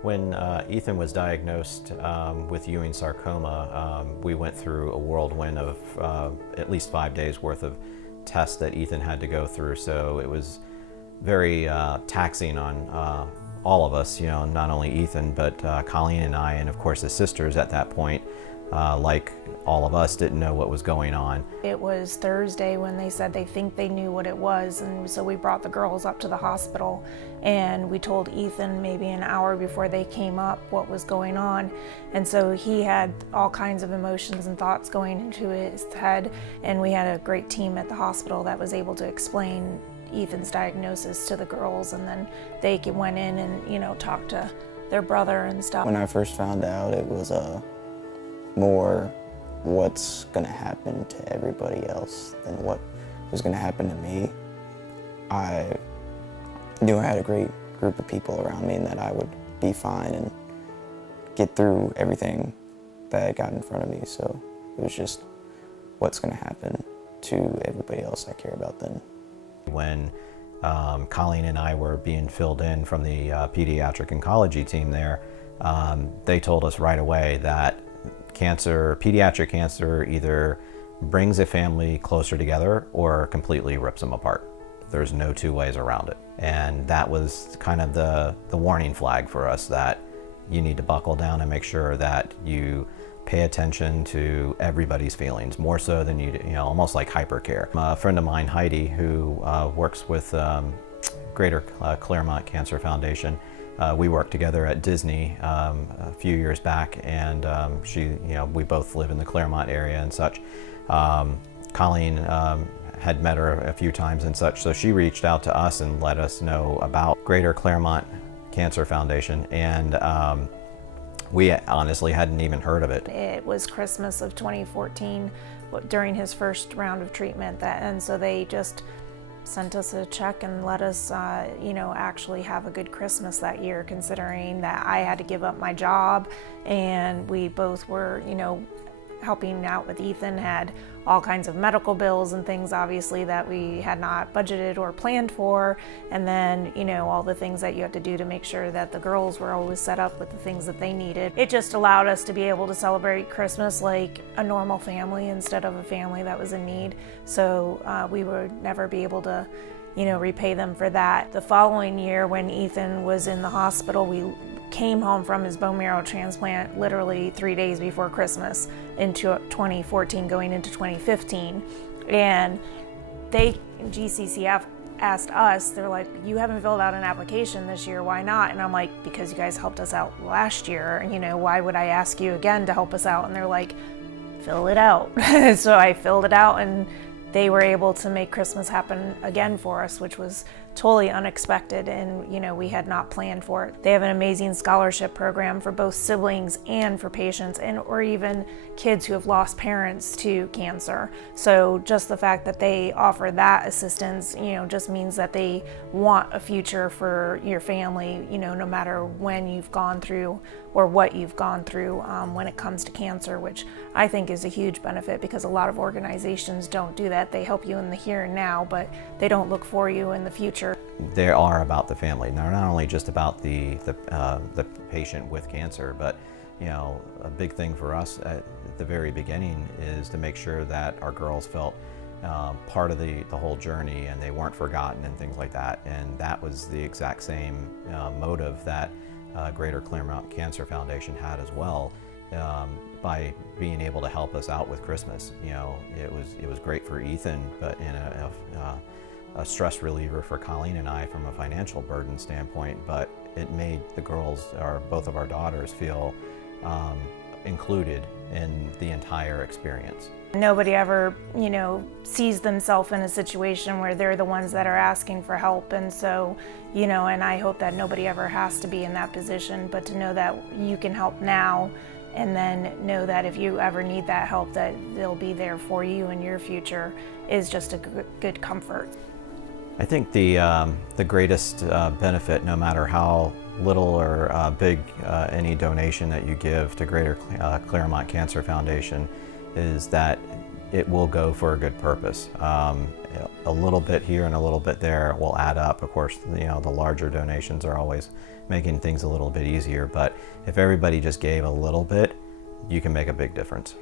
When Ethan was diagnosed with Ewing sarcoma, we went through a whirlwind of at least 5 days worth of tests that Ethan had to go through. So it was very taxing on all of us, not only Ethan, but Colleen and I, and of course his sisters at that point, like all of us, didn't know what was going on. It was Thursday when they said they think they knew what it was, and so we brought the girls up to the hospital, and we told Ethan maybe an hour before they came up what was going on. And so he had all kinds of emotions and thoughts going into his head, and we had a great team at the hospital that was able to explain Ethan's diagnosis to the girls, and then they went in and talked to their brother and stuff. When I first found out, it was more what's gonna happen to everybody else than what was gonna happen to me. I knew I had a great group of people around me and that I would be fine and get through everything that I got in front of me. So it was just what's gonna happen to everybody else I care about then. When Colleen and I were being filled in from the pediatric oncology team there, they told us right away that pediatric cancer either brings a family closer together or completely rips them apart. There's no two ways around it. And that was kind of the warning flag for us that you need to buckle down and make sure that you pay attention to everybody's feelings, more so than almost like hypercare. A friend of mine, Heidi, who works with Greater Claremont Cancer Foundation, we worked together at Disney a few years back, and we both live in the Claremont area and such. Colleen had met her a few times and such, so she reached out to us and let us know about Greater Claremont Cancer Foundation, and we honestly hadn't even heard of it. It was Christmas of 2014 during his first round of treatment, and so they just sent us a check and let us, actually have a good Christmas that year, considering that I had to give up my job, and we both were, helping out with Ethan, had all kinds of medical bills and things, obviously, that we had not budgeted or planned for, and then, all the things that you had to do to make sure that the girls were always set up with the things that they needed. It just allowed us to be able to celebrate Christmas like a normal family instead of a family that was in need, so we would never be able to repay them for that. The following year, when Ethan was in the hospital, we came home from his bone marrow transplant literally 3 days before Christmas into 2014 going into 2015, and GCCF asked us, they're like, you haven't filled out an application this year, why not? And I'm like, because you guys helped us out last year, why would I ask you again to help us out? And they're like, fill it out. So I filled it out, and they were able to make Christmas happen again for us, which was totally unexpected, and we had not planned for it. They have an amazing scholarship program for both siblings and for patients, or even kids who have lost parents to cancer. So just the fact that they offer that assistance, just means that they want a future for your family, no matter when you've gone through or what you've gone through when it comes to cancer, which I think is a huge benefit, because a lot of organizations don't do that. They help you in the here and now, but they don't look for you in the future. They are about the family. They're not only just about the patient with cancer, but a big thing for us at the very beginning is to make sure that our girls felt part of the whole journey, and they weren't forgotten and things like that. And that was the exact same motive that Greater Claremont Cancer Foundation had as well, by being able to help us out with Christmas. It was great for Ethan, but in a stress reliever for Colleen and I from a financial burden standpoint, but it made the girls, or both of our daughters, feel included in the entire experience. Nobody ever, sees themselves in a situation where they're the ones that are asking for help, and so, and I hope that nobody ever has to be in that position, but to know that you can help now, and then know that if you ever need that help, that they'll be there for you in your future, is just a good comfort. I think the greatest benefit, no matter how little or big any donation that you give to Greater Claremont Cancer Foundation is that it will go for a good purpose. A little bit here and a little bit there will add up. Of course, the larger donations are always making things a little bit easier, but if everybody just gave a little bit, you can make a big difference.